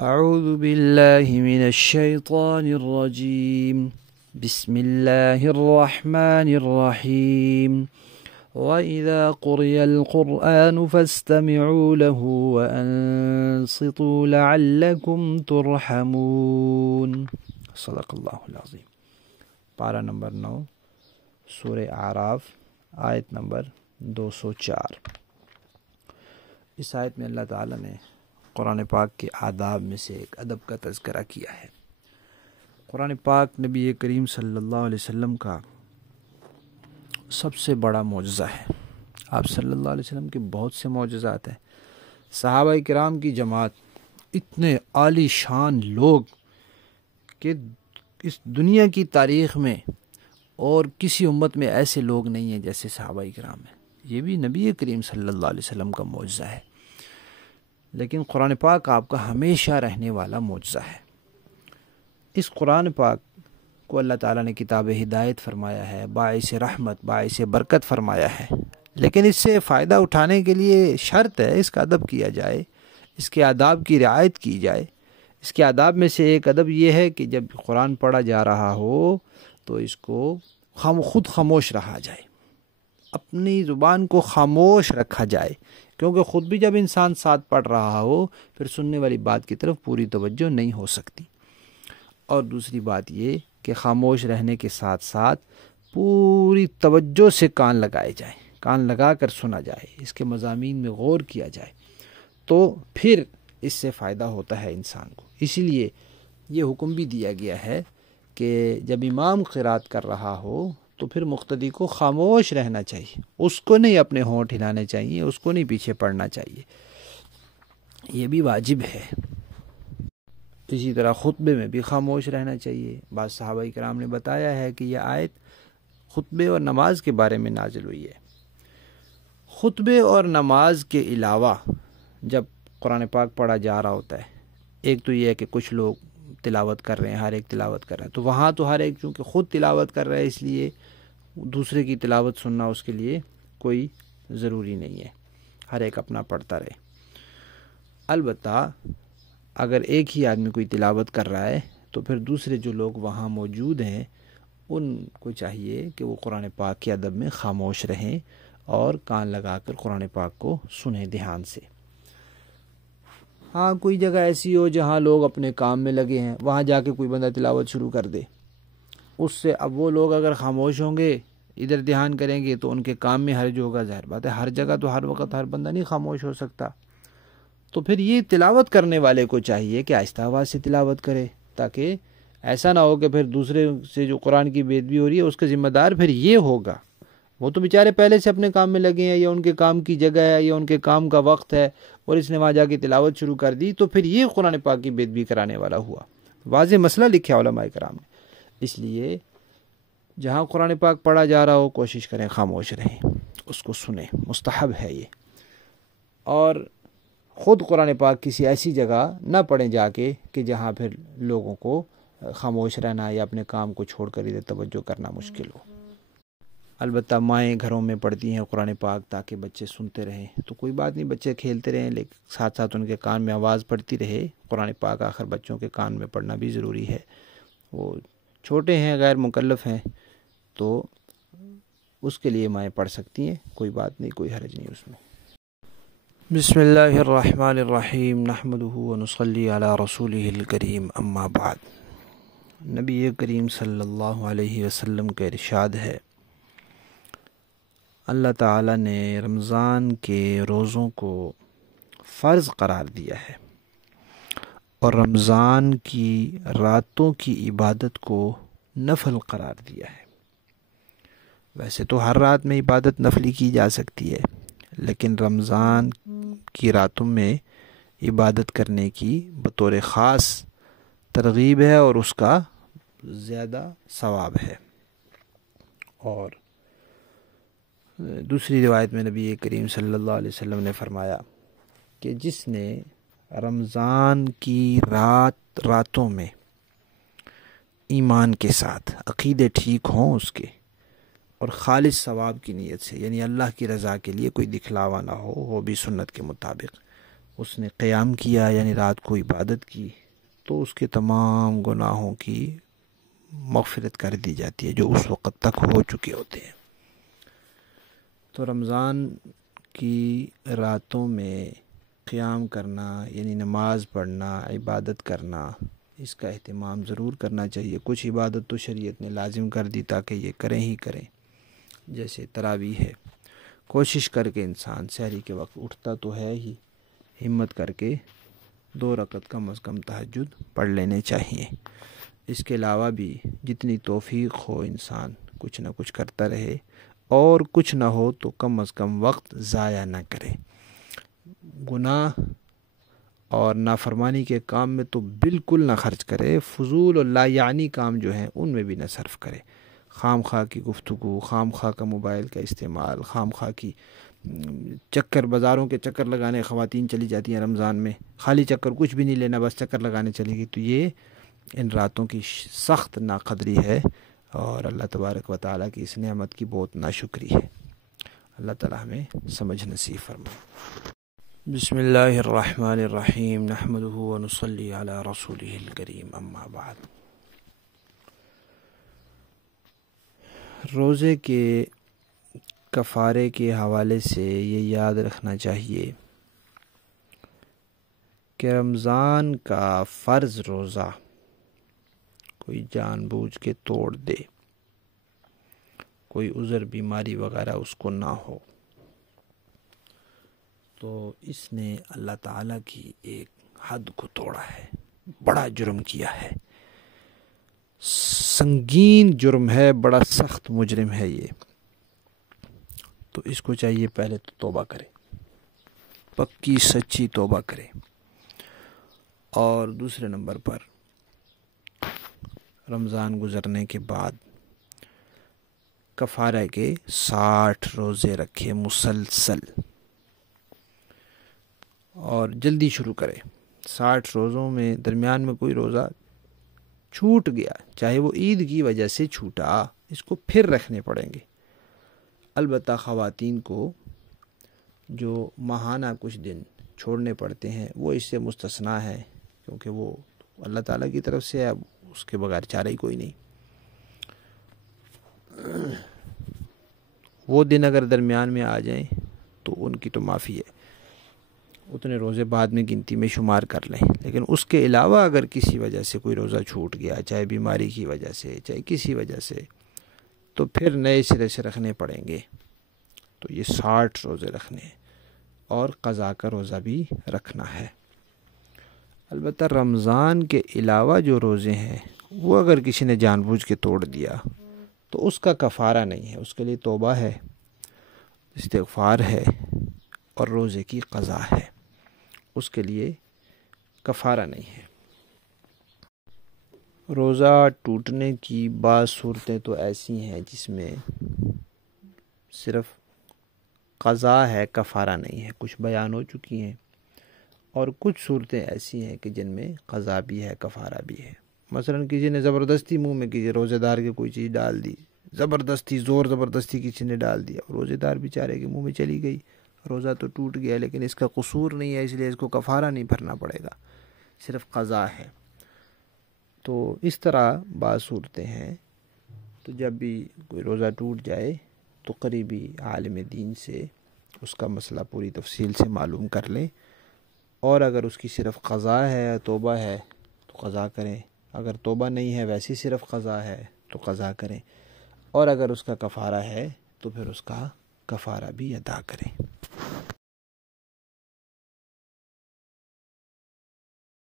اعوذ باللہ من الشیطان الرجیم بسم اللہ الرحمن الرحیم وَإِذَا قُرِئَ الْقُرْآنُ فَاسْتَمِعُوا لَهُ وَأَنصِتُوا لَعَلَّكُمْ تُرْحَمُونَ صدق اللہ العظیم۔ پارہ نمبر 9 سورہ اعراف آیت نمبر 204۔ اس آیت میں اللہ تعالیٰ نے قرآن پاک کے آداب میں سے ایک ادب کا تذکرہ کیا ہے۔ قرآن پاک نبی کریم صلی اللہ علیہ وسلم کا سب سے بڑا معجزہ ہے۔ آپ صلی اللہ علیہ وسلم کے بہت سے معجزات ہیں۔ صحابہ کرام کی جماعت اتنے عالی شان لوگ کہ اس دنیا کی تاریخ میں اور کسی امت میں ایسے لوگ نہیں ہیں جیسے صحابہ کرام ہیں۔ یہ بھی نبی کریم صلی اللہ علیہ وسلم کا معجزہ ہے، لیکن قرآن پاک آپ کا ہمیشہ رہنے والا معجزہ ہے۔ اس قرآن پاک کو اللہ تعالیٰ نے کتاب ہدایت فرمایا ہے، باعث رحمت باعث برکت فرمایا ہے، لیکن اس سے فائدہ اٹھانے کے لیے شرط ہے اس کا ادب کیا جائے، اس کے آداب کی رعایت کی جائے۔ اس کے آداب میں سے ایک ادب یہ ہے کہ جب قرآن پڑھا جا رہا ہو تو اس کو خود خاموش رہا جائے، اپنی زبان کو خاموش رکھا جائے، کیونکہ خود بھی جب انسان ساتھ پڑھ رہا ہو پھر سننے والی بات کی طرف پوری توجہ نہیں ہو سکتی۔ اور دوسری بات یہ کہ خاموش رہنے کے ساتھ ساتھ پوری توجہ سے کان لگائے جائیں، کان لگا کر سنا جائے، اس کے مضامین میں غور کیا جائے، تو پھر اس سے فائدہ ہوتا ہے انسان کو۔ اسی لیے یہ حکم بھی دیا گیا ہے کہ جب امام قرات کر رہا ہو تو پھر مقتدی کو خاموش رہنا چاہیے، اس کو نہیں اپنے ہونٹ ہلانے چاہیے، اس کو نہیں پیچھے پڑنا چاہیے، یہ بھی واجب ہے۔ اسی طرح خطبے میں بھی خاموش رہنا چاہیے۔ بعض صحابہ کرام نے بتایا ہے کہ یہ آیت خطبے اور نماز کے بارے میں نازل ہوئی ہے۔ خطبے اور نماز کے علاوہ جب قرآن پاک پڑھا جا رہا ہوتا ہے، ایک تو یہ ہے کہ کچھ لوگ تلاوت کر رہے ہیں، ہر ایک تلاوت کر رہا ہے، تو وہاں تو ہر ایک چونکہ خود تلاوت کر رہا ہے اس لیے دوسرے کی تلاوت سننا اس کے لیے کوئی ضروری نہیں ہے، ہر ایک اپنا پڑھتا رہے۔ البتہ اگر ایک ہی آدمی کوئی تلاوت کر رہا ہے تو پھر دوسرے جو لوگ وہاں موجود ہیں ان کو چاہیے کہ وہ قرآن پاک کے ادب میں خاموش رہیں اور کان لگا کر قرآن پاک کو سنیں دھیان سے۔ ہاں کوئی جگہ ایسی ہو جہاں لوگ اپنے کام میں لگے ہیں، وہاں جا کے کوئی بندہ تلاوت شروع کر دے، اس سے اب وہ لوگ اگر خاموش ہوں گے ادھر دھیان کریں گے تو ان کے کام میں حرج ہوگا۔ ظاہر بات ہے ہر جگہ تو ہر وقت ہر بندہ نہیں خاموش ہو سکتا، تو پھر یہ تلاوت کرنے والے کو چاہیے کہ آہستہ آواز سے تلاوت کرے، تاکہ ایسا نہ ہو کہ پھر دوسرے سے جو قرآن کی بے ادبی ہو رہی ہے اس کا ذمہ دار پھر یہ ہوگا۔ وہ تو بیچارے پہلے سے اپنے کام میں لگے ہیں، یا ان کے کام کی جگہ ہے یا ان کے کام کا وقت ہے اور اس نے وہاں جا کے تلاوت شروع کر دی، تو پھر یہ قرآن پاک کی بے ادبی کرانے والا ہوا۔ واضح مسئلہ لکھا علماء کرام نے۔ اس لیے جہاں قرآن پاک پڑھا جا رہا ہو کوشش کریں خاموش رہیں، اس کو سنیں، مستحب ہے یہ۔ اور خود قرآن پاک کسی ایسی جگہ نہ پڑھیں جا کے کہ جہاں پھر لوگوں کو خاموش رہنا یا اپنے کام کو چھوڑ کر ادھر توجہ کرنا مشکل ہو۔ البتہ مائیں گھروں میں پڑھتی ہیں قرآن پاک تاکہ بچے سنتے رہیں، تو کوئی بات نہیں، بچے کھیلتے رہیں لیکن ساتھ ساتھ ان کے کان میں آواز پڑتی رہے۔ قرآن پاک آخر بچوں کے کان میں پڑھنا بھی ضروری ہے، وہ چھوٹے ہیں، غیر مکلف ہیں، تو اس کے لیے مائیں پڑھ سکتی ہیں، کوئی بات نہیں، کوئی حرج نہیں اس میں۔ بسم اللہ الرحمن الرحیم، نحمدہ ونصلی علی رسولہ الکریم، اما بعد۔ نبی کریم صلی اللہ علیہ وسلم کا ارشاد ہے، اللہ تعالیٰ نے رمضان کے روزوں کو فرض قرار دیا ہے اور رمضان کی راتوں کی عبادت کو نفل قرار دیا ہے۔ ویسے تو ہر رات میں عبادت نفلی کی جا سکتی ہے، لیکن رمضان کی راتوں میں عبادت کرنے کی بطور خاص ترغیب ہے اور اس کا زیادہ ثواب ہے۔ اور دوسری روایت میں نبی کریم صلی اللہ علیہ وسلم نے فرمایا کہ جس نے رمضان کی راتوں میں ایمان کے ساتھ عقیدے ٹھیک ہوں اس کے اور خالص ثواب کی نیت سے، یعنی اللہ کی رضا کے لیے، کوئی دکھلاوا نہ ہو، وہ بھی سنت کے مطابق، اس نے قیام کیا یعنی رات کو عبادت کی تو اس کے تمام گناہوں کی مغفرت کر دی جاتی ہے جو اس وقت تک ہو چکے ہوتے ہیں۔ تو رمضان کی راتوں میں قیام کرنا یعنی نماز پڑھنا، عبادت کرنا، اس کا اہتمام ضرور کرنا چاہیے۔ کچھ عبادت تو شریعت نے لازم کر دی تاکہ یہ کریں ہی کریں، جیسے تراویح ہے۔ کوشش کر کے انسان سحری کے وقت اٹھتا تو ہے ہی، ہمت کر کے 2 رکعت کم از کم تہجد پڑھ لینے چاہیے۔ اس کے علاوہ بھی جتنی توفیق ہو انسان کچھ نہ کچھ کرتا رہے، اور کچھ نہ ہو تو کم از کم وقت ضائع نہ کرے۔ گناہ اور نافرمانی کے کام میں تو بالکل نہ خرچ کرے، فضول اور لا یعنی کام جو ہیں ان میں بھی نہ صرف کرے۔ خام خواہ کی گفتگو، خام خواہ کا موبائل کا استعمال، خام خواہ کی چکر، بازاروں کے چکر لگانے خواتین چلی جاتی ہیں رمضان میں، خالی چکر، کچھ بھی نہیں لینا، بس چکر لگانے چلے گی، تو یہ ان راتوں کی سخت ناقدری ہے اور اللہ تبارک و تعالیٰ کی اس نعمت کی بہت ناشکری ہے۔ اللہ تعالیٰ ہمیں سمجھ نصیب فرمائے۔ بسم اللہ الرحمن الرحیم، نحمدہ ونصلی علی رسولہ الکریم، اما بعد۔ روزے کے کفارے کے حوالے سے یہ یاد رکھنا چاہیے کہ رمضان کا فرض روزہ کوئی جان بوجھ کے توڑ دے، کوئی عذر بیماری وغیرہ اس کو نہ ہو، تو اس نے اللہ تعالیٰ کی ایک حد کو توڑا ہے، بڑا جرم کیا ہے، سنگین جرم ہے، بڑا سخت مجرم ہے یہ۔ تو اس کو چاہیے پہلے تو توبہ کرے، پکی سچی توبہ کرے، اور دوسرے نمبر پر رمضان گزرنے کے بعد کفارہ کے 60 روزے رکھے مسلسل، اور جلدی شروع کرے۔ 60 روزوں میں درمیان میں کوئی روزہ چھوٹ گیا، چاہے وہ عید کی وجہ سے چھوٹا، اس کو پھر رکھنے پڑیں گے۔ البتہ خواتین کو جو ماہانہ کچھ دن چھوڑنے پڑتے ہیں وہ اس سے مستثنا ہے، کیونکہ وہ اللہ تعالیٰ کی طرف سے ہے، اب اس کے بغیر چارہ ہی کوئی نہیں۔ وہ دن اگر درمیان میں آ جائیں تو ان کی تو معافی ہے، اتنے روزے بعد میں گنتی میں شمار کر لیں، لیکن اس کے علاوہ اگر کسی وجہ سے کوئی روزہ چھوٹ گیا، چاہے بیماری کی وجہ سے، چاہے کسی وجہ سے، تو پھر نئے سرے سے رکھنے پڑیں گے۔ تو یہ 60 روزے رکھنے ہیں، اور قضا کا روزہ بھی رکھنا ہے۔ البتہ رمضان کے علاوہ جو روزے ہیں وہ اگر کسی نے جان بوجھ کے توڑ دیا تو اس کا کفارہ نہیں ہے، اس کے لیے توبہ ہے، استغفار ہے، اور روزے کی قضا ہے، اس کے لیے کفارہ نہیں ہے۔ روزہ ٹوٹنے کی بعض صورتیں تو ایسی ہیں جس میں صرف قضا ہے، کفارہ نہیں ہے، کچھ بیان ہو چکی ہیں، اور کچھ صورتیں ایسی ہیں کہ جن میں قضا بھی ہے، کفارہ بھی ہے۔ مثلا کسی نے زبردستی منہ میں کسی روزے دار کے کوئی چیز ڈال دی، زبردستی زبردستی کسی نے ڈال دیا، روزے دار بیچارے کے منہ میں چلی گئی، روزہ تو ٹوٹ گیا، لیکن اس کا قصور نہیں ہے، اس لیے اس کو کفارہ نہیں بھرنا پڑے گا، صرف قضا ہے۔ تو اس طرح بعض صورتیں ہیں، تو جب بھی کوئی روزہ ٹوٹ جائے تو قریبی عالم دین سے اس کا مسئلہ پوری تفصیل سے معلوم کر لیں، اور اگر اس کی صرف قضا ہے، توبہ ہے تو قضا کریں، اگر توبہ نہیں ہے ویسی صرف قضا ہے تو قضا کریں، اور اگر اس کا کفارہ ہے تو پھر اس کا کفارہ بھی ادا کریں۔